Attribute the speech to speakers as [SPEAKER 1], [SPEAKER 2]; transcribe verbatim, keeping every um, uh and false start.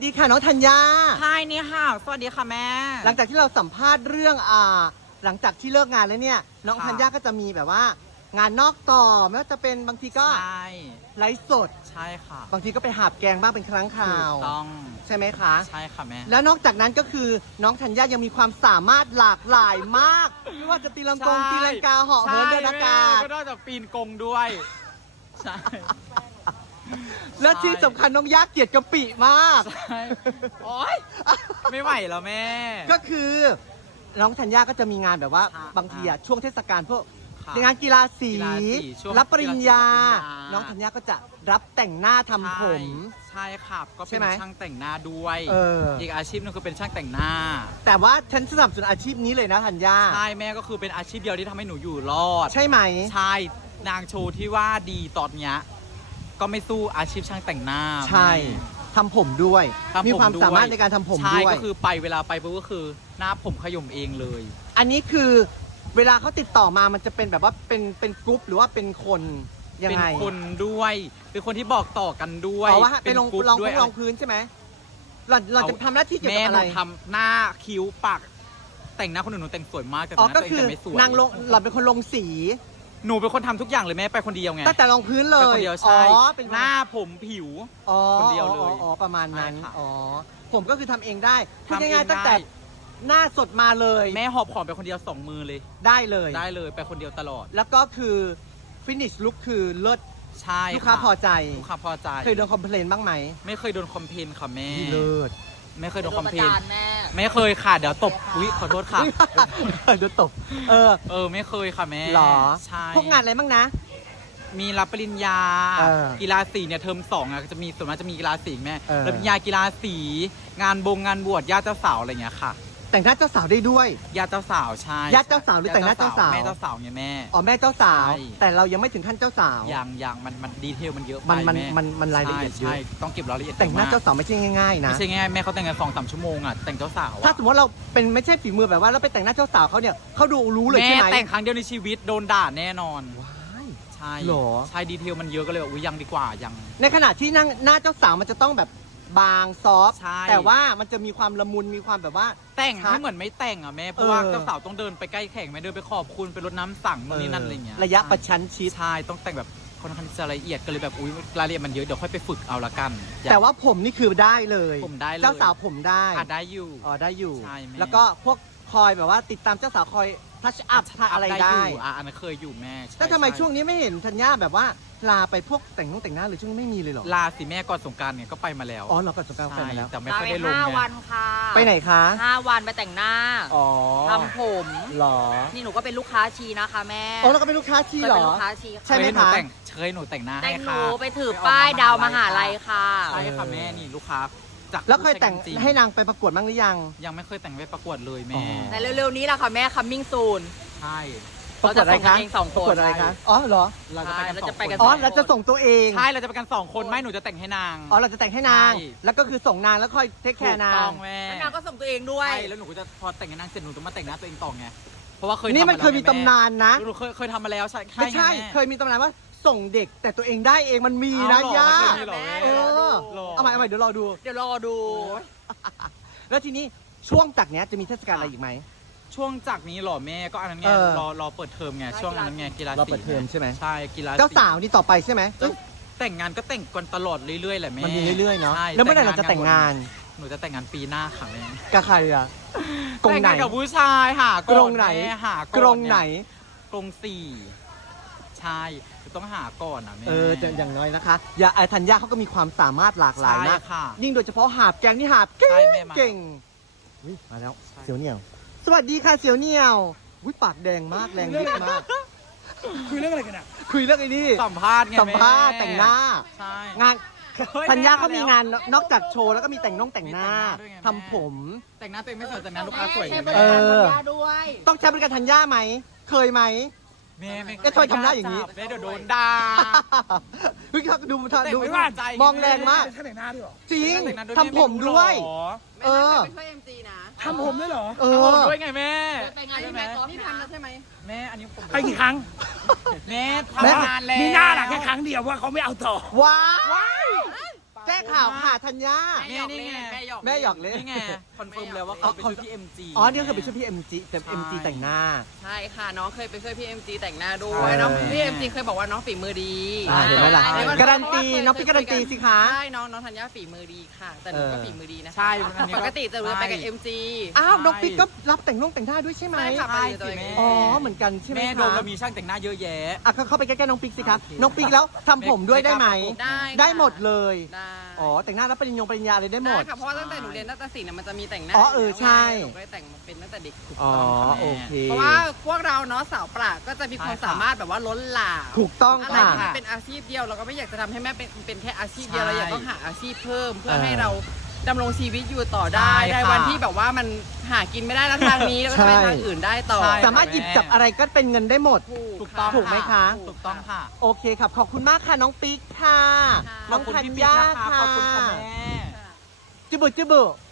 [SPEAKER 1] ดีค่ะน้องธัญญา
[SPEAKER 2] ใช่นี่ค่ะสวัสดีค่ะแม่
[SPEAKER 1] หลังจากที่เราสัมภาษณ์เรื่องอ่าหลังจากที่เลิกงานแล้วเนี่ยน้องธัญญาก็จะมีแบบว่างานนอกต่อไม่ว่าจะเป็นบางทีก็
[SPEAKER 2] ใช่
[SPEAKER 1] ไลฟ์สด
[SPEAKER 2] ใช่ค่ะ
[SPEAKER 1] บางทีก็ไปหาบแกงบ้างเป็นครั้งครา
[SPEAKER 2] ถู
[SPEAKER 1] ว
[SPEAKER 2] กต้อง
[SPEAKER 1] ใช่ไหมคะ
[SPEAKER 2] ใช่ค่ะแม่
[SPEAKER 1] แล้วนอกจากนั้นก็คือน้องธัญญายังมีความสามารถหลากหลายมากไม่ว่าจะตีลังกง
[SPEAKER 2] ใช่
[SPEAKER 1] ตีลังกาเหาะเหินเดินอากาศ
[SPEAKER 2] ก็นอกจากปีนกงด้วยใช่
[SPEAKER 1] และที่สำคัญน้องยากเกียรติกะปิมาก
[SPEAKER 2] ใช่โอ๊ยไม่ไหวแล้วแม่
[SPEAKER 1] ก็คือน้องธัญญาก็จะมีงานแบบว่า
[SPEAKER 2] ค่ะ
[SPEAKER 1] บางทีอะช่วงเทศกาลพวก
[SPEAKER 2] ค่ะ
[SPEAKER 1] ในงานกีฬาสี
[SPEAKER 2] กีฬาสีช่วง
[SPEAKER 1] รับปริญญา
[SPEAKER 2] กีฬาสีรับปริญญา
[SPEAKER 1] น้องธัญญาก็จะรับแต่งหน้าทำผม
[SPEAKER 2] ใช่ค่ะก็
[SPEAKER 1] ใช่
[SPEAKER 2] เป็น
[SPEAKER 1] ไหม
[SPEAKER 2] ช่างแต่งหน้าด้วย
[SPEAKER 1] เออ
[SPEAKER 2] อีกอาชีพหนึงคือเป็นช่างแต่งหน้า
[SPEAKER 1] แต่ว่าฉันสนับสนุนอาชีพนี้เลยนะธัญญา
[SPEAKER 2] ใช่แม่ก็คือเป็นอาชีพเดียวที่ทำให้หนูอยู่รอด
[SPEAKER 1] ใช่ไหม
[SPEAKER 2] ใช่นางโชว์ที่ว่าดีตอนเนี้ยก็ไม่สู้อาชีพช่างแต่งหน้า
[SPEAKER 1] ใช่ทำผมด้วย
[SPEAKER 2] ทำผม
[SPEAKER 1] มีความ
[SPEAKER 2] ด้วย
[SPEAKER 1] สามารถในการทำผม
[SPEAKER 2] ใช่
[SPEAKER 1] ด้วย
[SPEAKER 2] ก็คือไปเวลาไปปุ๊บก็คือหน้าผมขย่มเองเลย
[SPEAKER 1] อันนี้คือเวลาเขาติดต่อมามันจะเป็นแบบว่าเป็นเป็นกรุ๊ปหรือว่าเป็นคนยัง
[SPEAKER 2] เป็น
[SPEAKER 1] ไง
[SPEAKER 2] คนด้วยเป็นคนที่บอกต่อกันด้วย
[SPEAKER 1] อ๋อว่าไปลง
[SPEAKER 2] กรุ๊ป
[SPEAKER 1] ลอง
[SPEAKER 2] ด้วย
[SPEAKER 1] ลองพื้นใช่ไหมเราเราจะทำหน้าที่เกี่ยว
[SPEAKER 2] แม่
[SPEAKER 1] กับ
[SPEAKER 2] ห
[SPEAKER 1] อะไร
[SPEAKER 2] นูทำหน้าคิ้วปากแต่งหน้าคนอื่นหนูแต่งสวยมากแต่ห
[SPEAKER 1] อ๋อ
[SPEAKER 2] น้า
[SPEAKER 1] ก็
[SPEAKER 2] ตัวเอง
[SPEAKER 1] คือ
[SPEAKER 2] แต่ไม่สวย
[SPEAKER 1] นางลงเราเป็นคนลงสี
[SPEAKER 2] หนูเป็นคนทำทุกอย่างเลยแม่ไปคนเดียวไง
[SPEAKER 1] ตั้งแต่รองพื้นเล
[SPEAKER 2] ไป
[SPEAKER 1] ย
[SPEAKER 2] คนเดียว
[SPEAKER 1] อ๋
[SPEAKER 2] ใช่
[SPEAKER 1] อเป็น
[SPEAKER 2] หน้าผมผิว
[SPEAKER 1] อ๋อ
[SPEAKER 2] คนเดียวเลย
[SPEAKER 1] อ๋ออ๋อประมาณนั้น
[SPEAKER 2] ใช่ค่ะ
[SPEAKER 1] อ๋อผมก็คือทำเองได้พูด
[SPEAKER 2] ทำเอง
[SPEAKER 1] ง่ายๆตั้ง
[SPEAKER 2] ได้
[SPEAKER 1] แต่หน้าสดมาเลย
[SPEAKER 2] แม่หอบของไปคนเดียวสองมือเลย
[SPEAKER 1] ได้เลย
[SPEAKER 2] ได้เลยไปคนเดียวตลอด
[SPEAKER 1] แล้วก็คือฟินิชลุคคือเลิศ
[SPEAKER 2] ใช่
[SPEAKER 1] ลูกค้า
[SPEAKER 2] ะ
[SPEAKER 1] พอใจ
[SPEAKER 2] ลูกค้าพอใจ
[SPEAKER 1] เคยโดนคอมเพลนบ้างไหม
[SPEAKER 2] ไม่เคยโดนคอมเพลนค่ะแม่
[SPEAKER 1] เลิศ
[SPEAKER 2] ไม่เคยโดนคอมเพลน
[SPEAKER 3] แม่
[SPEAKER 2] ไม่เคยค่ะเดี๋ยวตบอุ้ยขอโทษค่ะ
[SPEAKER 1] โดนตบเออ
[SPEAKER 2] เออไม่เคยค่ะแม่
[SPEAKER 1] หรอ
[SPEAKER 2] ใช่
[SPEAKER 1] พวกงานอะไรบ้างนะ
[SPEAKER 2] มีรับปริญญา
[SPEAKER 1] เออ
[SPEAKER 2] กีฬาสีเนี่ยเทอมสองอ่ะจะมีส่วนมากจะมีกีฬาสีแม่
[SPEAKER 1] เออ
[SPEAKER 2] รับปริญญากีฬาสี งานบงงานบวชญาติเจ้าสาวอะไรเงี้ยค่ะ
[SPEAKER 1] แต่งหน้าเจ้าสาวได้ด้วย
[SPEAKER 2] ญาติเจ้าสาวใช่
[SPEAKER 1] ญาติเจ้าสาวหรือแต่งหน้าเจ้าสาว
[SPEAKER 2] แม่เจ้าสาวไงแม่
[SPEAKER 1] อ๋อแม่เจ้าสาว
[SPEAKER 2] ใช่
[SPEAKER 1] แต่เรายังไม่ถึงขั้นเจ้าสาว
[SPEAKER 2] อย่างอย่างมันมันดีเทลมันเยอะไป
[SPEAKER 1] มันมัน
[SPEAKER 2] แม่
[SPEAKER 1] มันมันรายละเอียดเยอะ
[SPEAKER 2] ใช่ใช่ต้องเก็บรายละเอียด
[SPEAKER 1] แต่งหน้าเจ้า
[SPEAKER 2] อะม
[SPEAKER 1] สาวไม่ใช่ง่ายๆ
[SPEAKER 2] ก
[SPEAKER 1] นะ
[SPEAKER 2] ไม่ใช่ง่ายแม่เขาแต่งกันสองสามชั่วโมงอ่ะแต่งเจ้าสาว
[SPEAKER 1] ถ้า
[SPEAKER 2] อะ
[SPEAKER 1] สมมติเราเป็นไม่ใช่ฝีมือแบบว่าเราไปแต่งหน้าเจ้าสาวเขาเนี่ยเขาดูรู้เลย
[SPEAKER 2] แม่
[SPEAKER 1] ใช่ไหม
[SPEAKER 2] แต่งครั้งเดียวในชีวิตโดนด่าแน่นอน
[SPEAKER 1] ว้าย
[SPEAKER 2] ใช่
[SPEAKER 1] หรอ
[SPEAKER 2] ใช่ดีเทลมันเยอะก็เลยแบบอุ้ยยังดีกว่ายัง
[SPEAKER 1] ในขณะที่นั่งหน้าเจ้าสาวมันจะต้องแบบบางซอฟต์
[SPEAKER 2] ใช่
[SPEAKER 1] แต่ว่ามันจะมีความละมุนมีความแบบว่า
[SPEAKER 2] แต่ง
[SPEAKER 1] ชัด
[SPEAKER 2] ให้เหมือนไม่แต่งอ่ะแม่เพราะว่า
[SPEAKER 1] เออ
[SPEAKER 2] เจ้าสาวต้องเดินไปใกล้แข่งแม่เดินไปขอบคุณไปรดน้ำสั่งนู่นนี่นั่นอะไรเงี้ย
[SPEAKER 1] ระยะประชันชิด
[SPEAKER 2] ใช่ต้องแต่งแบบค่อนข้างจะละเอียดก็เลยแบบอุ้ยรายละเอียดมันเยอะเดี๋ยวค่อยไปฝึกเอาละกันอยาก
[SPEAKER 1] แต่ว่าผมนี่คือได้เลย
[SPEAKER 2] ผมได้เลย
[SPEAKER 1] เจ้าสาวผมได้
[SPEAKER 2] อ่ะได้อยู่
[SPEAKER 1] อ๋อได้อยู่
[SPEAKER 2] ใช่แม่
[SPEAKER 1] แล้วก็พวกคอยแบบว่าติดตามเจ้าสาวคอยทัชอัพอะไรได้
[SPEAKER 2] อยู่อ่ะอันนั้นเคยอยู่แม่ใช่
[SPEAKER 1] แล้วทำไม
[SPEAKER 2] ใช่
[SPEAKER 1] ช่วงนี้ไม่เห็นธัญญาแบบว่าลาไปพวกแต่งนุ่งแต่งหน้าเลยช่วงนี้ไม่มีเลยเหรอ
[SPEAKER 2] ลาสิแม่ก่อนสงกรารเนี่ยก็ไปมาแล้ว
[SPEAKER 1] อ๋อเรากับสงกรารไปมาแล้ว
[SPEAKER 2] แต่ไม่
[SPEAKER 3] ลา
[SPEAKER 2] ค่อย
[SPEAKER 3] ไป
[SPEAKER 2] ได้ลง
[SPEAKER 3] ห้า
[SPEAKER 2] ไง
[SPEAKER 3] วันค่ะ
[SPEAKER 1] ไปไหนคะ
[SPEAKER 3] ห้าวันไปแต่งหน้า
[SPEAKER 1] อ๋อ
[SPEAKER 3] ทำผม
[SPEAKER 1] หรอ
[SPEAKER 3] นี่หนูก็เป็นลูกค้าชีนะคะแม่
[SPEAKER 1] อ๋อเราก็เป็นลูกค้าที่
[SPEAKER 3] เคย
[SPEAKER 1] เหร
[SPEAKER 3] เป็น
[SPEAKER 1] อ
[SPEAKER 3] ลูกค้าชี
[SPEAKER 1] ใช่ไหม
[SPEAKER 2] เคยหนู
[SPEAKER 1] คะ
[SPEAKER 2] แต่งเคยหนูแต่งหน้า
[SPEAKER 3] แต่
[SPEAKER 2] ให้
[SPEAKER 3] งห
[SPEAKER 2] ค่ะ
[SPEAKER 3] นูไปถือป้ายดาวมหาลัยค่ะ
[SPEAKER 2] ใช่ค่ะแม่นี่ลูกค้าจาก
[SPEAKER 1] แล้วเคยแต่ง
[SPEAKER 2] จริ
[SPEAKER 1] ให้นางไปประกวดบ้างหรือยัง
[SPEAKER 2] ยังไม่เคยแต่งไปประกวดเลย
[SPEAKER 1] อ๋
[SPEAKER 2] แม่
[SPEAKER 1] อ
[SPEAKER 3] ในเร็วๆนี้แหละค่ะแม่ coming soon
[SPEAKER 2] ใช่
[SPEAKER 1] ประกวดอะไรคะ
[SPEAKER 3] เราจะส่งกันเองสองคน
[SPEAKER 1] ประกวดอะไรคะอ๋อเหรอ
[SPEAKER 2] เราจะไปกัน
[SPEAKER 3] ใช่
[SPEAKER 2] สอง
[SPEAKER 3] เราจะไป
[SPEAKER 2] ค
[SPEAKER 3] กัน
[SPEAKER 2] น
[SPEAKER 1] อ๋อ
[SPEAKER 3] สง
[SPEAKER 1] เราจะส่งตัวเอง
[SPEAKER 2] ใช่เราจะไปกันสองคนไม่หนูจะแต่งให้นาง
[SPEAKER 1] อ๋อเราจะแต่งให้นาง
[SPEAKER 2] ใช่
[SPEAKER 1] แล้วก็คือส่งนางแล้วค่อยเทคแค
[SPEAKER 2] ถู
[SPEAKER 1] ร์
[SPEAKER 2] ก
[SPEAKER 1] นา
[SPEAKER 2] ต้อง งแม่
[SPEAKER 3] แล้วนางก็ส่งตัวเองด้วย
[SPEAKER 2] ใช่แล้วหนูก็จะพอแต่งให้นางเสร็จหนูจะมาแต่งหน้าตัวเองต่อไงเพราะว่าเคย
[SPEAKER 1] นี่มัน
[SPEAKER 2] ทำา
[SPEAKER 1] เคยมี
[SPEAKER 2] แล้วไง
[SPEAKER 1] ตำนานนะ
[SPEAKER 2] หนูเคยเคยทำมาแล้วใช่
[SPEAKER 1] ไม่ใช่
[SPEAKER 2] ไงแม่
[SPEAKER 1] เคยมีตำนานว่าส่งเด็กแต่ตัวเองได้เองมันมีนะ
[SPEAKER 2] เอาเหรอย่
[SPEAKER 1] า
[SPEAKER 2] ไม่เคยมีหรอแม่
[SPEAKER 1] เออ
[SPEAKER 2] หรอ
[SPEAKER 1] เอาใหม่เอาใหม่เดี๋ยวรอดู
[SPEAKER 3] เดี๋ยวรอดู
[SPEAKER 1] แล้วทีนี้ช่วงจากเนี้ยจะมีเทศกาลอะไรอีกไหม
[SPEAKER 2] ช่วงจากนี้เหรอแม่ก็อันนั้นไง
[SPEAKER 1] เออ
[SPEAKER 2] รอรอเปิดเทอมไงช่วงนั้นไงกีฬาสี
[SPEAKER 1] รอเปิดเทอมใช่ไหม
[SPEAKER 2] ใช่กีฬา
[SPEAKER 1] เจ้าสาวนี่ต่อไปใช่ไหม
[SPEAKER 2] เจ้าแต่งงานก็แต่งกันตลอดเรื่อยๆแหละแม่
[SPEAKER 1] มันมีเรื่อยๆเนาะ
[SPEAKER 2] ใช่
[SPEAKER 1] แล้วเมื่อไหร่เราจะแต่งงาน
[SPEAKER 2] หนูจะแต่งงานปีหน้าค่ะแม่
[SPEAKER 1] กับใครอ่ะกรงไหน
[SPEAKER 2] แต่งงานกับผู้ชายหาก
[SPEAKER 1] รงไหน
[SPEAKER 2] แม่หาก
[SPEAKER 1] กรงไหน
[SPEAKER 2] กรงสี่ใช่ต้องหาก่อนอ่ะแม่
[SPEAKER 1] เออแต่อย่างน้อยนะคะอย่าไอ้ธัญญาเขาก็มีความสามารถหลากหลาย
[SPEAKER 2] ใช่
[SPEAKER 1] มาก
[SPEAKER 2] ค่ะ
[SPEAKER 1] ยิ่งโดยเฉพาะหาบแกงที่หาบเก่
[SPEAKER 2] ใช่
[SPEAKER 1] ง
[SPEAKER 2] แม่มา
[SPEAKER 1] เก่งอุ๊ยมาแล้ว
[SPEAKER 2] ใช่
[SPEAKER 1] เสียวเหนียว สวัสดีค่ะเสียวเหนียววิปากแดงมากแรงลึกมาก
[SPEAKER 4] คุยเรื่องอะไรกันอ่ะ
[SPEAKER 1] คุยเรื่องไอ้นี่
[SPEAKER 2] สัมภาษณ์ไง
[SPEAKER 1] สัมภาษณ์
[SPEAKER 2] แม่
[SPEAKER 1] แต่งหน้า
[SPEAKER 2] ใช่
[SPEAKER 1] งาน
[SPEAKER 2] เฮ้ย
[SPEAKER 1] ธัญญา
[SPEAKER 2] แม่
[SPEAKER 1] เขามี
[SPEAKER 2] แล้ว
[SPEAKER 1] งานนอกจากโชว์แล้วก็มีแต่งน้องแต่งหน้า
[SPEAKER 2] มีแต่งหน้าด้วยไง
[SPEAKER 1] ทำผม
[SPEAKER 2] แต่งหน้าตัวเองไม่สวยแต่งหน้าลูกค้าสวยไง
[SPEAKER 3] ใช้บ
[SPEAKER 2] แม่
[SPEAKER 3] ริการ
[SPEAKER 1] เออ
[SPEAKER 3] ธัญญาด้วย
[SPEAKER 1] ต้องใช้บริการธัญญาไหม เคยไหม
[SPEAKER 2] แม่ไม่
[SPEAKER 1] เอ๊ะทำไมทำหน้าอย่างนี้
[SPEAKER 2] นี้แม่เดี๋ยวโดนด่า
[SPEAKER 1] เฮ้ยเขาดู
[SPEAKER 2] แต่ง
[SPEAKER 1] ดู
[SPEAKER 2] ไม่หวานใจ
[SPEAKER 1] มองแรงมาก
[SPEAKER 4] เป็นช่างแต่งหน้าด้วยเหรอ
[SPEAKER 1] จริง
[SPEAKER 2] แต่งหน้าด้วย
[SPEAKER 1] ทำผมด้วย
[SPEAKER 2] แม่ไม่รู้หรอ
[SPEAKER 1] เออ
[SPEAKER 3] ไม่ช่วยเอ็มจีนะ
[SPEAKER 4] ทำผมด้วยเหรอ
[SPEAKER 1] เอ
[SPEAKER 2] ทำผม
[SPEAKER 1] อ
[SPEAKER 2] ด้วยไงแม่
[SPEAKER 3] ไปงานที่แม่กอล์ฟนี่ทำแล้วใช่ไหม
[SPEAKER 2] แม่อันนี้ผม
[SPEAKER 4] ไปกี่ครั้ง
[SPEAKER 2] แม่
[SPEAKER 1] แม่
[SPEAKER 2] ทำงานแล้ว
[SPEAKER 4] มีหน้าหลักแค่ครั้งเดียวว่าเขาไม่เอาต่อ
[SPEAKER 1] ว้าว
[SPEAKER 2] ไป
[SPEAKER 1] แก้ข่าวค่ะธัญญา
[SPEAKER 3] แม่หยอกเล่นแม่หยอก
[SPEAKER 1] แม่หยอกเล่น
[SPEAKER 2] นี่ไงคอนเฟิร์มแล้วว่า
[SPEAKER 1] อ๋อ
[SPEAKER 2] เขาไปช่วยพี่เอ็มจี
[SPEAKER 1] อ๋อนี่ก็คือไปช่วยพี่เอ็มจีแต่เอ็มจีแต่งหน้า
[SPEAKER 3] ใช่ค่ะน้องเคยไปช่วยพี่เอ็มจีแต่งหน้าด้ว
[SPEAKER 1] ใช่
[SPEAKER 3] ยน้องพี่เอ็มจีเคยบอกว่าน้องฝีมือดี
[SPEAKER 1] อ่าเห็นไหมล่ะ
[SPEAKER 3] ใช่
[SPEAKER 1] การันตีน้องพี่การันตีสิคะ
[SPEAKER 3] ใช่น้องน้องธัญญาฝีมือดีค่ะ แต่หนูก็
[SPEAKER 1] เออ
[SPEAKER 3] ฝีมือดีนะคะ
[SPEAKER 2] ใช่อันนี้
[SPEAKER 3] ปกติจะรู้ไปกับ
[SPEAKER 2] ใช่
[SPEAKER 3] เอ็มจี
[SPEAKER 1] อ้าวน้องปิ๊กก็รับแต่งนุ่งแต่งหน้าด้วยใช่ไหม
[SPEAKER 3] ใช่ค่ะ
[SPEAKER 2] ใช่
[SPEAKER 3] ไปเลยตัวเอง
[SPEAKER 2] สิแม่
[SPEAKER 1] อ๋อเหมือนกันใช่ไหม
[SPEAKER 2] แม่
[SPEAKER 1] คะ
[SPEAKER 2] โดมเรามีช่างแต่งหน้าเยอะแยะ
[SPEAKER 1] อ่ะก็เข้าไปใกล้ๆน้องปิ๊กสิคะ
[SPEAKER 2] โอเค
[SPEAKER 1] น้องปิ๊กแล้วทำผมด้วยได้ไหม
[SPEAKER 3] ได้ค่ะ
[SPEAKER 1] ได้หมดเลย
[SPEAKER 3] ได้
[SPEAKER 1] อ๋อแต่งหน้าแล้วปริญญาปริญญาเลยได้หม
[SPEAKER 3] ได้
[SPEAKER 1] ด
[SPEAKER 3] ค่ะเพราะว่าตั้งแต่หนูเรียนนาฏศิลป์น่ะมันจะมีแต่งหน้า
[SPEAKER 1] อ๋อเออใช่
[SPEAKER 3] หนูก็เลยแต่งมาเป็นตั้งแต่เด็ก
[SPEAKER 1] อ๋อ
[SPEAKER 2] ค่ะแม่
[SPEAKER 1] โอเค
[SPEAKER 3] เพราะว่าพวกเราเนาะสาวปรากก็จะมีความ
[SPEAKER 2] ใช่ค่ะ
[SPEAKER 3] สามารถแบบว่าล้นหลาม
[SPEAKER 1] ถูกต้อง
[SPEAKER 3] อะไร
[SPEAKER 1] ค่ะ
[SPEAKER 3] ที่มันเป็นอาชีพเดียวเราก็ไม่อยากจะทำให้แม่เป็นเป็นแค่อาชีพเดียว
[SPEAKER 2] ใช่
[SPEAKER 3] เราอยากต้องหาอาชีพเพิ่ม เพื่อ
[SPEAKER 1] เออ
[SPEAKER 3] ให้เราดำรงชีวิตอยู่ต่อได้
[SPEAKER 2] ใช่
[SPEAKER 3] ได้
[SPEAKER 2] ค่ะ
[SPEAKER 3] วันที่แบบว่ามันหากินไม่ได้แล้วทางนี้แล้วก็
[SPEAKER 1] ใช่
[SPEAKER 3] ไปทางอื่นได้ต่อ
[SPEAKER 2] ใช่
[SPEAKER 1] สามารถหยิบจับอะไรก็เป็นเงินได้หมด
[SPEAKER 2] ถูกต้อง
[SPEAKER 1] ถูกไหมคะ
[SPEAKER 2] ถูกต้องค่ะ
[SPEAKER 1] โอเคครับขอบคุณมากค่ะน้องปิ๊กค่ะ
[SPEAKER 3] ค่ะ
[SPEAKER 1] น้อง
[SPEAKER 2] ขอบคุณ
[SPEAKER 1] ธัญ
[SPEAKER 2] พี่ปิ๊ก
[SPEAKER 1] ญา
[SPEAKER 2] นะคะ
[SPEAKER 1] ค่ะ
[SPEAKER 2] ขอบคุณค่ะแม่
[SPEAKER 1] จิบุจิบุ